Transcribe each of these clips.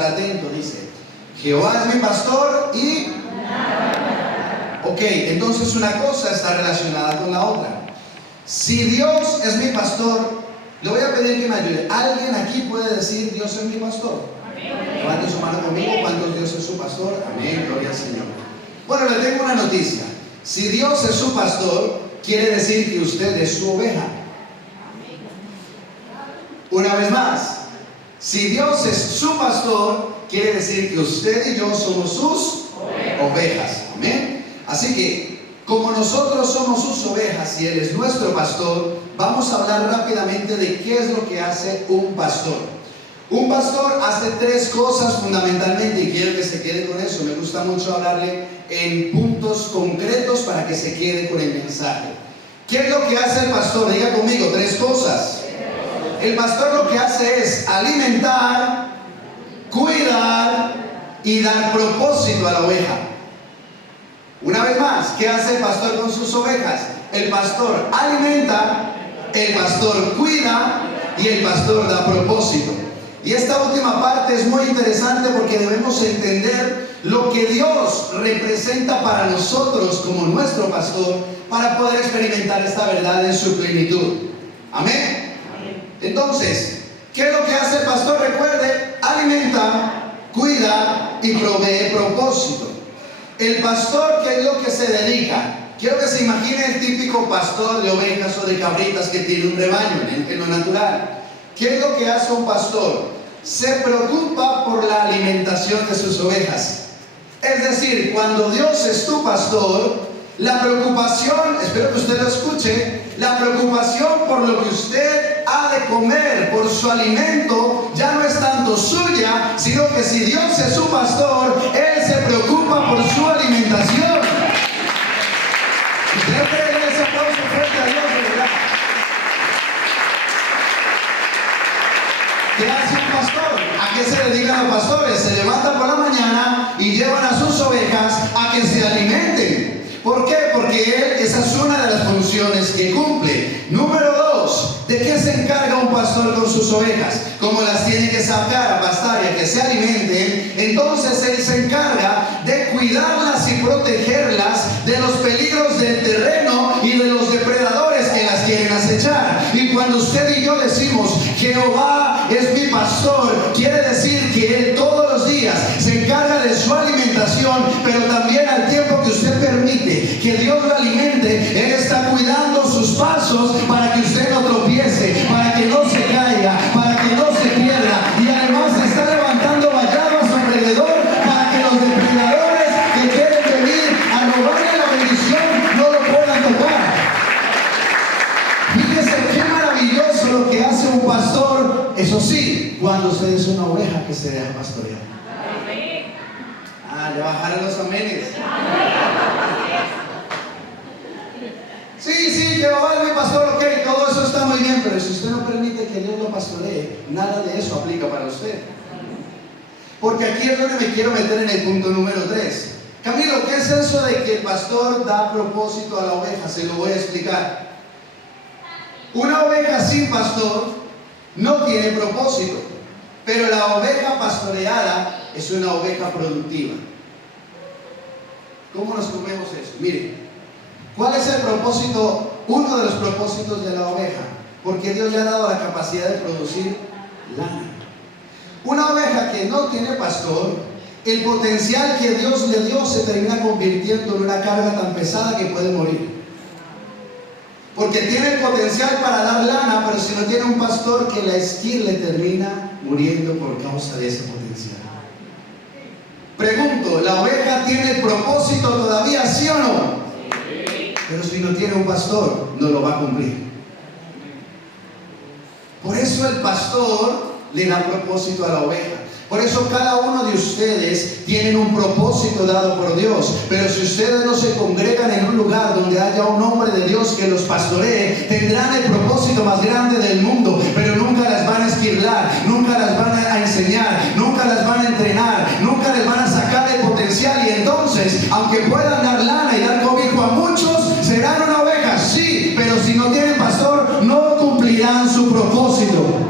estar atento. Dice: Jehová es mi pastor y... Ok, entonces una cosa está relacionada con la otra. Si Dios es mi pastor, le voy a pedir que me ayude. ¿Alguien aquí puede decir: Dios es mi pastor? Levante su mano conmigo. ¿Cuántos Dios es su pastor? Amén, gloria al Señor. Bueno, le tengo una noticia. Si Dios es su pastor, quiere decir que usted es su oveja. Una vez más, si Dios es su pastor, quiere decir que usted y yo somos sus ovejas. Amén. Así que, como nosotros somos sus ovejas y Él es nuestro pastor, vamos a hablar rápidamente de qué es lo que hace un pastor. Un pastor hace tres cosas fundamentalmente, y quiero que se quede con eso. Me gusta mucho hablarle en puntos concretos para que se quede con el mensaje. ¿Qué es lo que hace el pastor? Diga conmigo, tres cosas. El pastor lo que hace es alimentar, cuidar y dar propósito a la oveja. Una vez más, ¿qué hace el pastor con sus ovejas? El pastor alimenta, el pastor cuida y el pastor da propósito. Y esta última parte es muy interesante porque debemos entender lo que Dios representa para nosotros como nuestro pastor para poder experimentar esta verdad en su plenitud. Amén. Entonces, ¿qué es lo que hace el pastor? Recuerde, alimenta, cuida y provee propósito. El pastor, ¿qué es lo que se dedica? Quiero que se imagine el típico pastor de ovejas o de cabritas que tiene un rebaño en lo natural. ¿Qué es lo que hace un pastor? Se preocupa por la alimentación de sus ovejas. Es decir, cuando Dios es tu pastor, la preocupación, espero que usted lo escuche, la preocupación por lo que usted ha de comer, por su alimento, ya no es tanto suya, sino que si Dios es su pastor, Él se preocupa por su alimentación. Usted puede dar ese aplauso fuerte a Dios, ¿verdad? ¿Qué hace un pastor? ¿A qué se dedican los pastores? Se levantan por la mañana y llevan a sus ovejas a que se alimenten. ¿Por qué? Porque esa es una de las funciones que cumple. Número dos, ¿de qué se encarga un pastor con sus ovejas? Como las tiene que sacar a pastar y a que se alimenten, entonces él se encarga de cuidarlas y protegerlas de los peligros del terreno y de los depredadores que las quieren acechar. Y cuando usted y yo decimos: Jehová es mi pastor, quiere decir que Él todos los días se encarga de su alimentación, pero también al tiempo que usted permite que Dios lo alimente, Él está cuidando sus pasos para que usted no tropiece, para que no se caiga, para que no se pierda, y además está levantando vallado a su alrededor para que los depredadores que quieren venir a robarle la bendición no lo puedan tocar. Fíjese qué maravilloso lo que hace un pastor. Eso sí, cuando usted es una oveja que se deja pastorear. Ya bajaron los amenes. Sí, Jehová es mi pastor, ok, todo eso está muy bien, pero si usted no permite que Dios lo pastoree, nada de eso aplica para usted. Porque aquí es donde me quiero meter en el punto número 3. Camilo, ¿qué es eso de que el pastor da propósito a la oveja? Se lo voy a explicar. Una oveja sin pastor no tiene propósito, pero la oveja pastoreada es una oveja productiva. ¿Cómo nos comemos eso? Mire, ¿cuál es el propósito? Uno de los propósitos de la oveja, porque Dios le ha dado la capacidad de producir lana. Una oveja que no tiene pastor, el potencial que Dios le dio se termina convirtiendo en una carga tan pesada que puede morir. Porque tiene el potencial para dar lana, pero si no tiene un pastor que la esquile, termina muriendo por causa de ese potencial. Pregunto, ¿la oveja tiene propósito todavía, sí o no? Sí. Pero si no tiene un pastor, no lo va a cumplir. Por eso el pastor le da propósito a la oveja. Por eso cada uno de ustedes tienen un propósito dado por Dios. Pero si ustedes no se congregan en un lugar donde haya un hombre de Dios que los pastoree, tendrán el propósito más grande del mundo, pero nunca las van a esquirlar, nunca las van a enseñar, nunca las van a entrenar, nunca les van a sacar el potencial. Y entonces, aunque puedan dar lana y dar cobijo a muchos, serán una oveja, sí, pero si no tienen pastor, no cumplirán su propósito.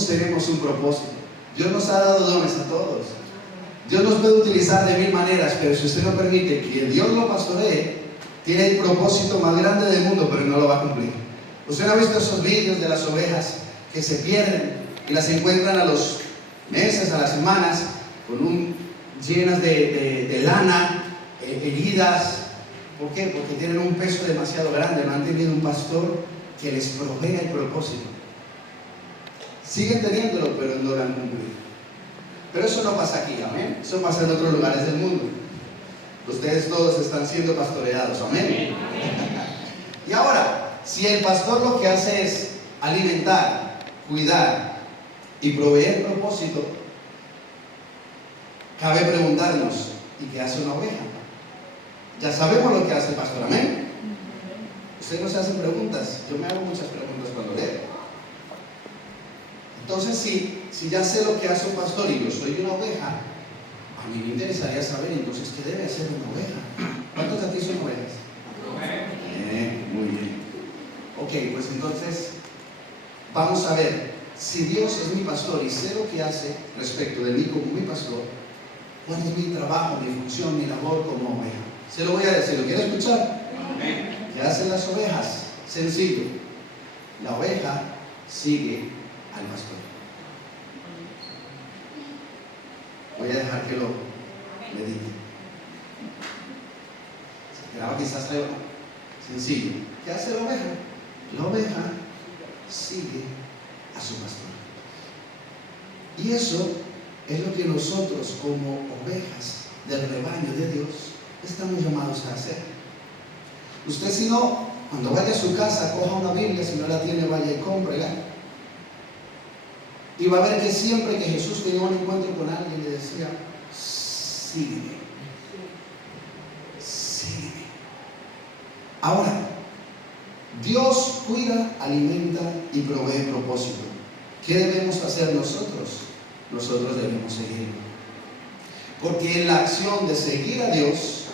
todos tenemos un propósito. Dios nos ha dado dones a todos. Dios nos puede utilizar de mil maneras, pero si usted no permite que Dios lo pastoree, tiene el propósito más grande del mundo, pero no lo va a cumplir. Usted no ha visto esos vídeos de las ovejas que se pierden y las encuentran a los meses, a las semanas, llenas de lana, heridas. ¿Por qué? Porque tienen un peso demasiado grande, no han tenido un pastor que les provea el propósito. Siguen teniéndolo, pero no lo han cumplido. Pero eso no pasa aquí, amén. Eso pasa en otros lugares del mundo. Ustedes todos están siendo pastoreados, amén. Y ahora, si el pastor lo que hace es alimentar, cuidar y proveer propósito, cabe preguntarnos, ¿y qué hace una oveja? Ya sabemos lo que hace el pastor, amén. Ustedes no se hacen preguntas, yo me hago muchas preguntas cuando leo. Entonces, si ya sé lo que hace un pastor y yo soy una oveja, a mí me interesaría saber entonces qué debe hacer una oveja. ¿Cuántos de aquí son ovejas? Muy bien. Ok, pues entonces vamos a ver, si Dios es mi pastor y sé lo que hace respecto de mí como mi pastor, ¿cuál es mi trabajo, mi función, mi labor como oveja? Se lo voy a decir, ¿lo quiere escuchar? ¿Qué hacen las ovejas? Sencillo. La oveja sigue al pastor. Voy a dejar que lo medite. Esperaba quizás algo sencillo. ¿Qué hace la oveja? La oveja sigue a su pastor. Y eso es lo que nosotros como ovejas del rebaño de Dios estamos llamados a hacer. Usted, si no, cuando vaya a su casa, coja una Biblia, si no la tiene, vaya y cómprela. Y va a ver que siempre que Jesús tenía un encuentro con alguien, le decía: sígueme, sígueme. Ahora, Dios cuida, alimenta y provee propósito. ¿Qué debemos hacer nosotros? Nosotros debemos seguirlo. Porque en la acción de seguir a Dios,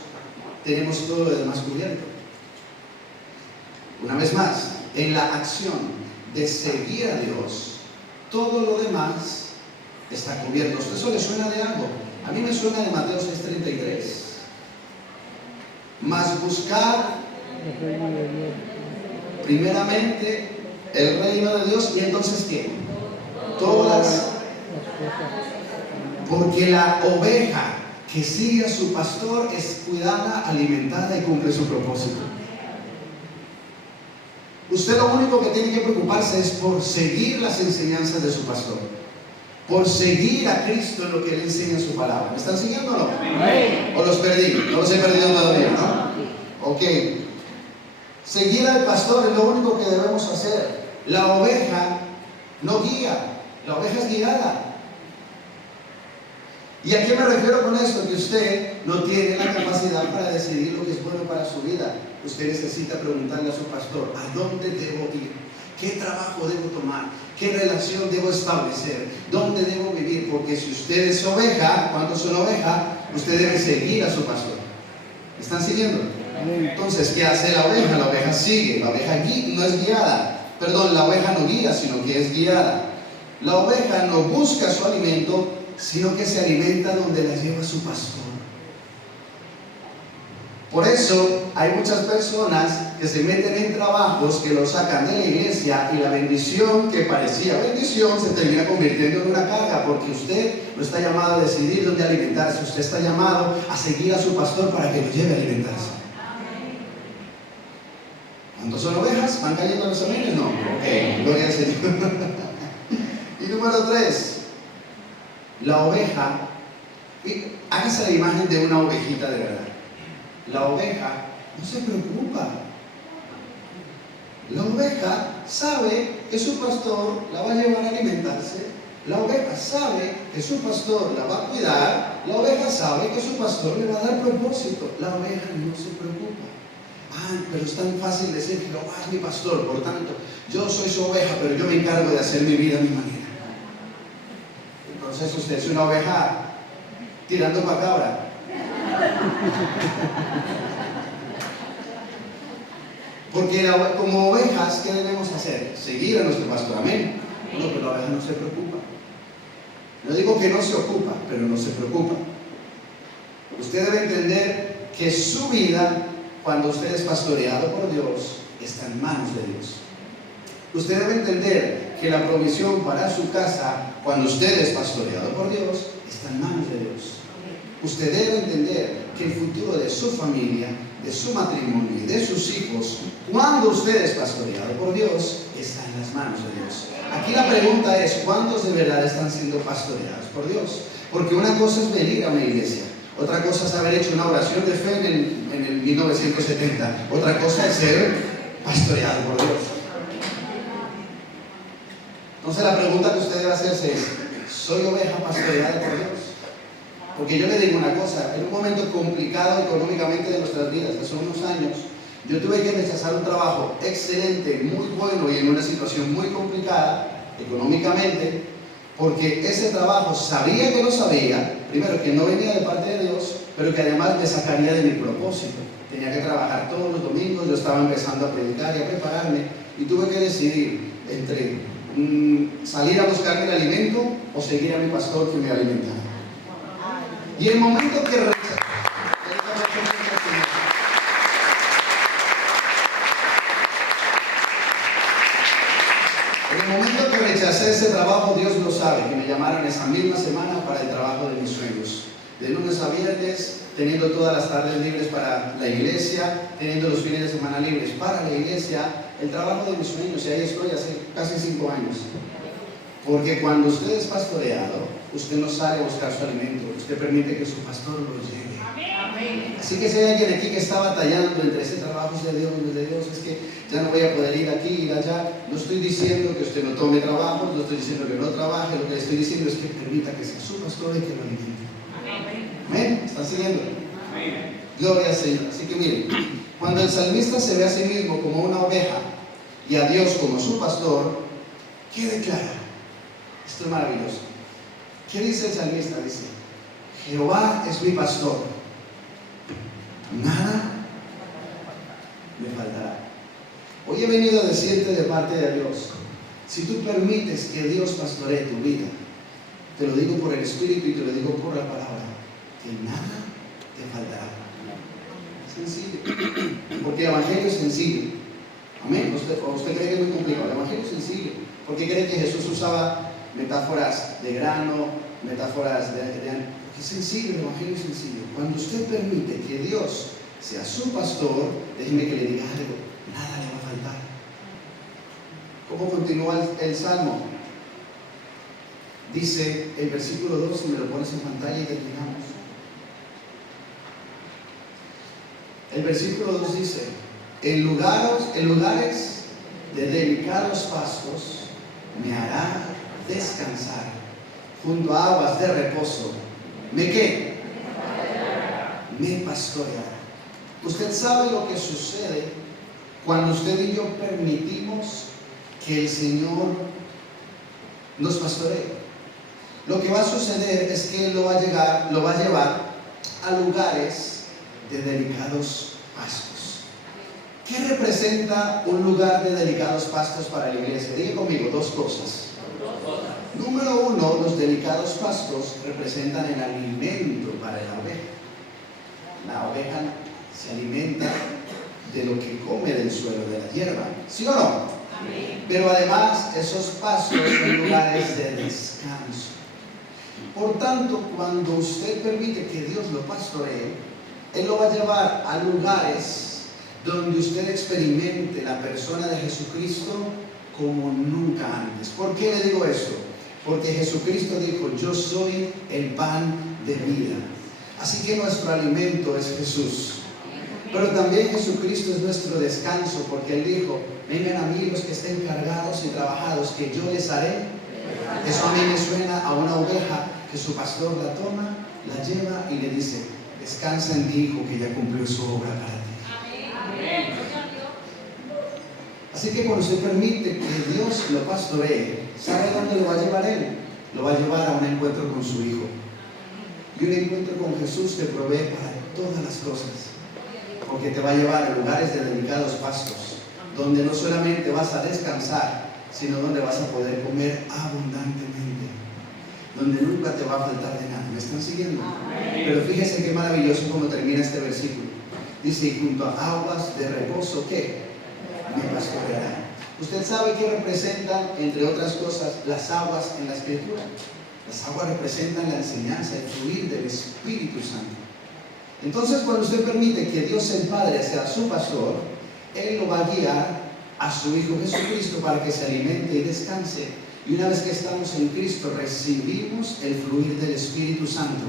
tenemos todo lo demás cubierto. Una vez más, en la acción de seguir a Dios, todo lo demás está cubierto. ¿A usted eso le suena de algo? A mí me suena de Mateo 6:33. Mas buscar primeramente el reino de Dios, y entonces ¿qué? Todas. Porque la oveja que sigue a su pastor es cuidada, alimentada y cumple su propósito. Usted lo único que tiene que preocuparse es por seguir las enseñanzas de su pastor, por seguir a Cristo en lo que Él enseña en su palabra. ¿Me están siguiendo o no? ¿O los perdí? No los he perdido todavía, ¿no? Ok. Seguir al pastor es lo único que debemos hacer. La oveja no guía, la oveja es guiada. ¿Y a qué me refiero con esto? Que usted no tiene la capacidad para decidir lo que es bueno para su vida. Usted necesita preguntarle a su pastor: ¿a dónde debo ir? ¿Qué trabajo debo tomar? ¿Qué relación debo establecer? ¿Dónde debo vivir? Porque si usted es oveja, cuando es una oveja, usted debe seguir a su pastor. ¿Me están siguiendo? Entonces, ¿qué hace la oveja? La oveja sigue. La oveja no es guiada. Perdón, la oveja no guía, sino que es guiada. La oveja no busca su alimento, sino que se alimenta donde la lleva su pastor. Por eso hay muchas personas que se meten en trabajos que los sacan de la iglesia, y la bendición que parecía bendición se termina convirtiendo en una carga, porque usted no está llamado a decidir dónde alimentarse, usted está llamado a seguir a su pastor para que lo lleve a alimentarse. ¿Cuántos son ovejas? ¿Van cayendo los amenes? No. Ok, gloria al Señor. Y número 3, la oveja, hágase la imagen de una ovejita de verdad. La oveja no se preocupa. La oveja sabe que su pastor la va a llevar a alimentarse. La oveja sabe que su pastor la va a cuidar. La oveja sabe que su pastor le va a dar propósito. La oveja no se preocupa. Pero es tan fácil decir que Jehová es mi pastor, por tanto, yo soy su oveja, pero yo me encargo de hacer mi vida a mi manera. Entonces usted es una oveja tirando para cabra. Porque como ovejas, ¿qué debemos hacer? Seguir a nuestro pastor, amén. Bueno, pero la oveja no se preocupa. No digo que no se ocupa, pero no se preocupa. Usted debe entender que su vida, cuando usted es pastoreado por Dios, está en manos de Dios. Usted debe entender que la provisión para su casa, cuando usted es pastoreado por Dios, está en manos de Dios. Usted debe entender que el futuro de su familia, de su matrimonio y de sus hijos, cuando usted es pastoreado por Dios, está en las manos de Dios. Aquí la pregunta es, ¿cuántos de verdad están siendo pastoreados por Dios? Porque una cosa es venir a una iglesia, otra cosa es haber hecho una oración de fe en el 1970, otra cosa es ser pastoreado por Dios. Entonces la pregunta que usted debe hacerse es, ¿soy oveja pastoreada por Dios? Porque yo le digo una cosa, en un momento complicado económicamente de nuestras vidas, hace unos años, yo tuve que rechazar un trabajo excelente, muy bueno y en una situación muy complicada económicamente, porque ese trabajo sabía que lo sabía, primero que no venía de parte de Dios, pero que además me sacaría de mi propósito. Tenía que trabajar todos los domingos, yo estaba empezando a predicar y a prepararme, y tuve que decidir entre salir a buscarme el alimento o seguir a mi pastor que me alimentara. Y el momento que rechacé ese trabajo, Dios lo sabe, que me llamaron esa misma semana para el trabajo de mis sueños. De lunes a viernes, teniendo todas las tardes libres para la iglesia, teniendo los fines de semana libres para la iglesia, el trabajo de mis sueños, y ahí estoy hace casi 5 años. Porque cuando usted es pastoreado, usted no sale a buscar su alimento, usted permite que su pastor lo lleve. Amén. Así que si hay alguien aquí que está batallando entre ese trabajo de Dios, es que ya no voy a poder ir aquí, ir allá, no estoy diciendo que usted no tome trabajo, no estoy diciendo que no trabaje, lo que le estoy diciendo es que permita que sea su pastor y que lo alimente. Amén. ¿Están siguiendo? Amén. Gloria al Señor. Así que miren, cuando el salmista se ve a sí mismo como una oveja y a Dios como su pastor, ¿qué declara? Esto es maravilloso. ¿Qué dice el salmista? Dice, Jehová es mi pastor, nada me faltará. Hoy he venido a decirte de parte de Dios, si tú permites que Dios pastoree tu vida, te lo digo por el Espíritu y te lo digo por la palabra, que nada te faltará. Sencillo. Porque el Evangelio es sencillo. Amén. ¿Usted cree que es muy complicado? El Evangelio es sencillo. ¿Por qué cree que Jesús usaba metáforas de grano, metáforas de porque es sencillo, el Evangelio es sencillo. Cuando usted permite que Dios sea su pastor, déjeme que le diga algo, nada le va a faltar. ¿Cómo continúa el Salmo? Dice el versículo 2, si me lo pones en pantalla y terminamos. El versículo 2 dice, en lugares de delicados pastos me hará descansar, junto a aguas de reposo, ¿me qué? Me pastoreará. Usted sabe lo que sucede cuando usted y yo permitimos que el Señor nos pastoree. Lo que va a suceder es que Él lo va a llevar a lugares de delicados pastos. ¿Qué representa un lugar de delicados pastos para la iglesia? Diga conmigo 2 cosas. Número 1, los delicados pastos representan el alimento para la oveja. La oveja se alimenta de lo que come del suelo, de la hierba, ¿sí o no? Amén. Pero además esos pastos son lugares de descanso. Por tanto, cuando usted permite que Dios lo pastoree, Él lo va a llevar a lugares donde usted experimente la persona de Jesucristo como nunca antes. ¿Por qué le digo esto? Porque Jesucristo dijo, yo soy el pan de vida. Así que nuestro alimento es Jesús. Pero también Jesucristo es nuestro descanso, porque Él dijo, vengan a mí los que estén cargados y trabajados, que yo les haré. Eso a mí me suena a una oveja que su pastor la toma, la lleva y le dice, descansa en ti, hijo, que ya cumplió su obra para ti. Amén. Así que cuando usted permite que Dios lo pastoree, ¿sabe dónde lo va a llevar Él? Lo va a llevar a un encuentro con su Hijo. Y un encuentro con Jesús que provee para todas las cosas. Porque te va a llevar a lugares de delicados pastos, donde no solamente vas a descansar, sino donde vas a poder comer abundantemente. donde nunca te va a faltar de nada. ¿Me están siguiendo? Amén. Pero fíjese qué maravilloso como termina este versículo. Dice, y junto a aguas de reposo, ¿qué? Me pastoreará. ¿Usted sabe qué representan, entre otras cosas, las aguas en la Escritura? Las aguas representan la enseñanza, el fluir del Espíritu Santo. Entonces, cuando usted permite que Dios el Padre sea su pastor, Él lo va a guiar a su Hijo Jesucristo para que se alimente y descanse. Y una vez que estamos en Cristo, recibimos el fluir del Espíritu Santo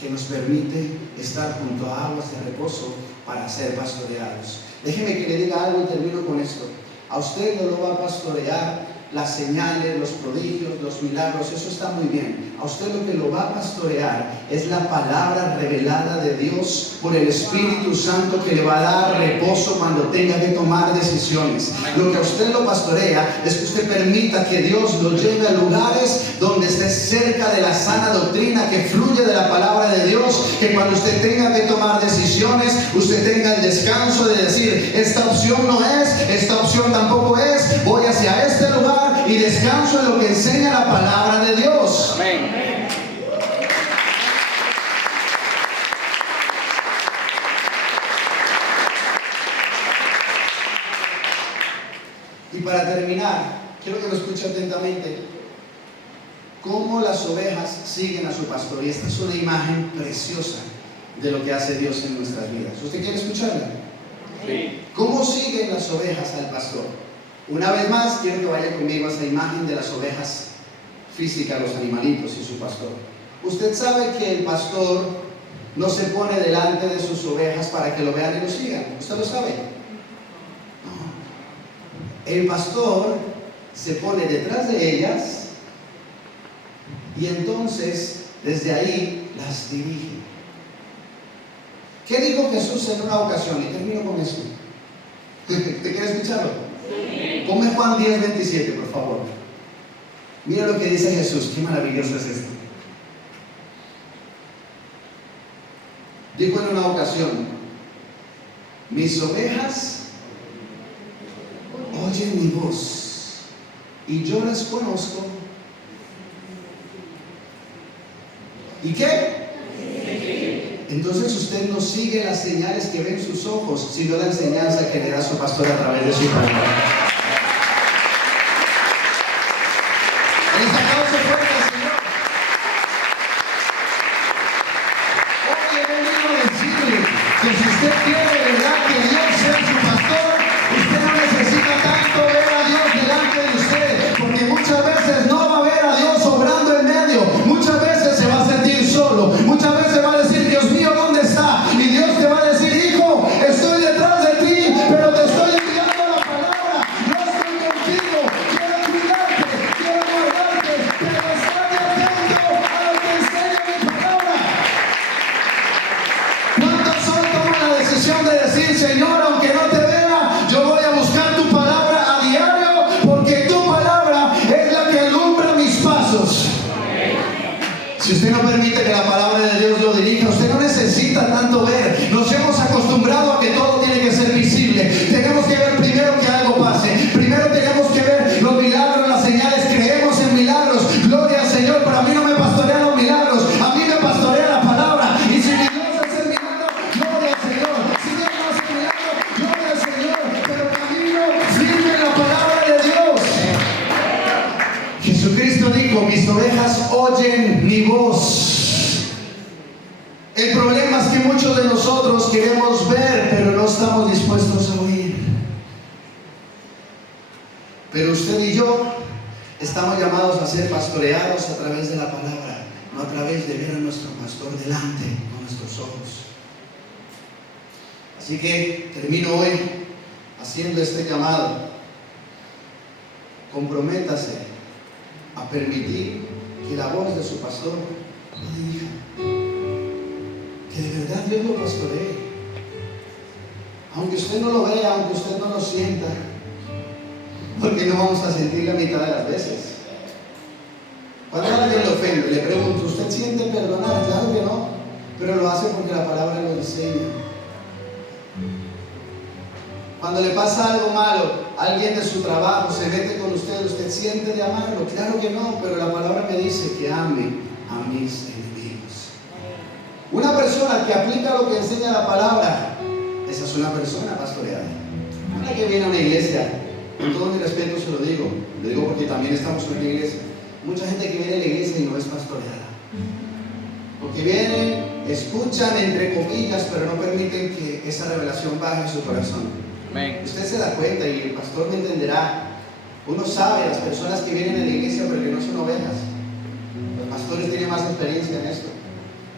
que nos permite estar junto a aguas de reposo para ser pastoreados. Déjeme que le diga algo y termino con esto. A usted no lo va a pastorear las señales, los prodigios, los milagros, eso está muy bien. A usted lo que lo va a pastorear es la palabra revelada de Dios por el Espíritu Santo, que le va a dar reposo cuando tenga que tomar decisiones. Lo que a usted lo pastorea es que usted permita que Dios lo lleve a lugares donde esté cerca de la sana doctrina que fluye de la palabra de Dios, que cuando usted tenga que tomar decisiones, usted tenga el descanso de decir, esta opción no es, esta opción tampoco es, voy hacia este lugar y descanso en lo que enseña la palabra de Dios. Amén. Y para terminar, quiero que lo escuche atentamente. Cómo las ovejas siguen a su pastor. Y esta es una imagen preciosa de lo que hace Dios en nuestras vidas. ¿Usted quiere escucharla? Sí. ¿Cómo siguen las ovejas al pastor? Una vez más, quiero que vaya conmigo a esa imagen de las ovejas físicas, los animalitos y su pastor. Usted sabe que el pastor no se pone delante de sus ovejas para que lo vean y lo sigan. ¿Usted lo sabe? No. El pastor se pone detrás de ellas y entonces desde ahí las dirige. ¿Qué dijo Jesús en una ocasión? Y termino con eso. ¿Te quiere escucharlo? Ponme Juan 10:27, por favor. Mira lo que dice Jesús. Qué maravilloso es esto. Dijo en una ocasión, mis ovejas oyen mi voz y yo las conozco. ¿Y qué? Entonces usted no sigue las señales que ven sus ojos, sino la enseñanza que le da su pastor a través de su palabra. Les aplauso fuerte al Señor. Hoy he venido a decirle que si usted quiere de verdad que Dios sea su pastor, usted no necesita tanto ver a Dios delante de usted, porque muchas veces no va a ver a Dios obrando en medio, muchas veces se va a sentir solo, muchas veces va a decir, Dios mío, ¿dónde está? Y Dios te va a decir, hijo, estoy detrás de ti, pero te estoy enviando la palabra, no estoy contigo, quiero cuidarte, quiero guardarte, pero estate atento a lo que enseña mi palabra. ¿Cuántos hoy toman la decisión de decir, Señor, aunque no te vea, yo voy a buscar tu palabra a diario, porque tu palabra es la que alumbra mis pasos? Si usted no permite que la palabra de Dios lo dirija, usted no necesita tanto ver. Nos hemos acostumbrado a que todo tiene que ser visible. Tenemos que ver primero que algo pase. Primero tenemos que ver los milagros, las señales. Creemos en milagros. Gloria al Señor. Pero a mí no me pastorean los milagros. A mí me pastorea la palabra. Y si mi Dios hace el milagro, gloria al Señor. Si Dios no hace el milagro, gloria al Señor. Pero camino firme en la palabra de Dios. Jesucristo dijo, mis ovejas oyen mi voz. El problema es que muchos de nosotros queremos ver, pero no estamos dispuestos a oír. Pero usted y yo estamos llamados a ser pastoreados a través de la palabra, no a través de ver a nuestro pastor delante con nuestros ojos. Así que termino hoy haciendo este llamado. Comprométase a permitir que la voz de su pastor lo dirija. Que de verdad Dios lo pastoree. Aunque usted no lo vea, aunque usted no lo sienta, porque no vamos a sentir la mitad de las veces. Cuando alguien le ofende, le pregunto, ¿usted siente perdonar? Claro que no, pero lo hace porque la palabra lo enseña. Cuando le pasa algo malo, alguien de su trabajo se mete con usted, ¿usted siente de amarlo? Claro que no, pero la palabra me dice que ame a mis enemigos. Una persona que aplica lo que enseña la palabra, esa es una persona pastoreada. Una que viene a una iglesia, con todo mi respeto se lo digo porque también estamos en una iglesia. Mucha gente que viene a la iglesia y no es pastoreada. Porque vienen, escuchan entre comillas, pero no permiten que esa revelación baje en su corazón. Amén. Usted se da cuenta y el pastor me entenderá. Uno sabe, las personas que vienen a la iglesia pero que no son ovejas. Los pastores tienen más experiencia en esto.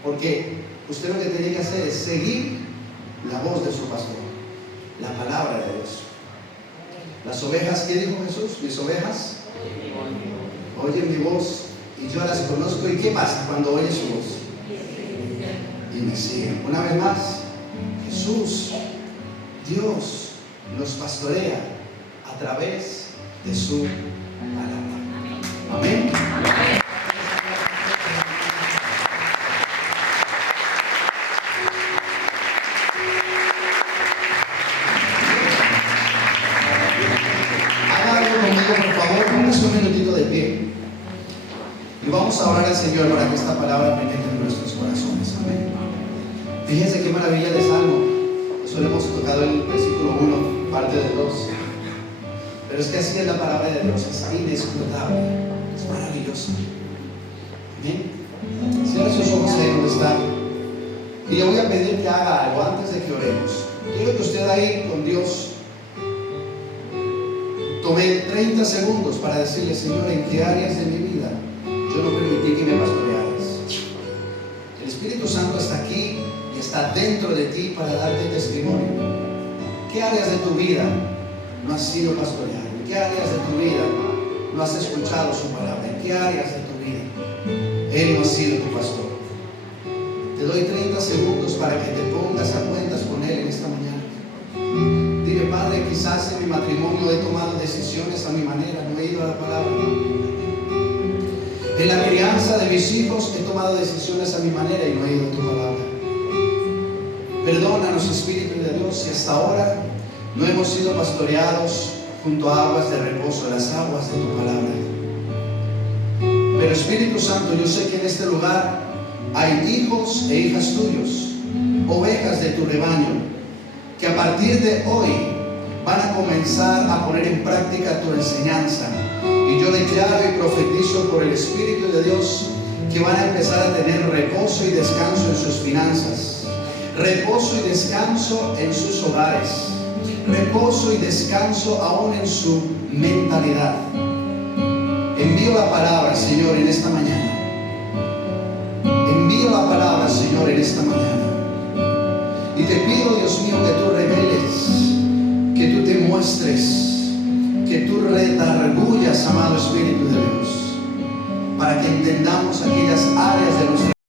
Porque usted lo que tiene que hacer es seguir la voz de su pastor, la palabra de Dios. Las ovejas, ¿qué dijo Jesús? Mis ovejas oyen mi voz y yo las conozco. ¿Y qué pasa cuando oye su voz? Y me siguen. Una vez más, Jesús, Dios, nos pastorea a través de su palabra. Amén. Haga algo conmigo, por favor, póngase un minutito de pie. Y vamos a orar al Señor para que esta palabra penetre en nuestros corazones. Amén. Fíjense qué maravilla de salmo. Eso lo hemos tocado en el versículo 1, parte de 2. Pero es que así es la palabra de Dios, es inescrutable, es maravillosa. Amén. Cierra sus ojos ahí donde está. Y le voy a pedir que haga algo antes de que oremos. Quiero que usted ahí con Dios tome 30 segundos para decirle: Señor, ¿en qué áreas de mi vida yo no permití que me pastorearas? El Espíritu Santo está aquí y está dentro de ti para darte testimonio. ¿Qué áreas de tu vida no has sido pastoreado? ¿En qué áreas de tu vida no has escuchado su palabra? ¿En qué áreas de tu vida Él no ha sido tu pastor? Te doy 30 segundos para que te pongas a cuentas con Él en esta mañana. Dile: Padre, quizás en mi matrimonio he tomado decisiones a mi manera, no he ido a la palabra. En la crianza de mis hijos he tomado decisiones a mi manera y no he ido a tu palabra. Perdónanos, Espíritu de Dios, si hasta ahora no hemos sido pastoreados junto a aguas de reposo, las aguas de tu palabra. Pero Espíritu Santo, yo sé que en este lugar hay hijos e hijas tuyos, ovejas de tu rebaño, que a partir de hoy van a comenzar a poner en práctica tu enseñanza. Y yo declaro y profetizo por el Espíritu de Dios que van a empezar a tener reposo y descanso en sus finanzas, reposo y descanso en sus hogares, reposo y descanso aún en su mentalidad. Envío la palabra, Señor, en esta mañana. Envío la palabra, Señor, en esta mañana. Y te pido, Dios mío, que tú reveles, que tú te muestres, que tú redargullas, amado Espíritu de Dios, para que entendamos aquellas áreas de nuestra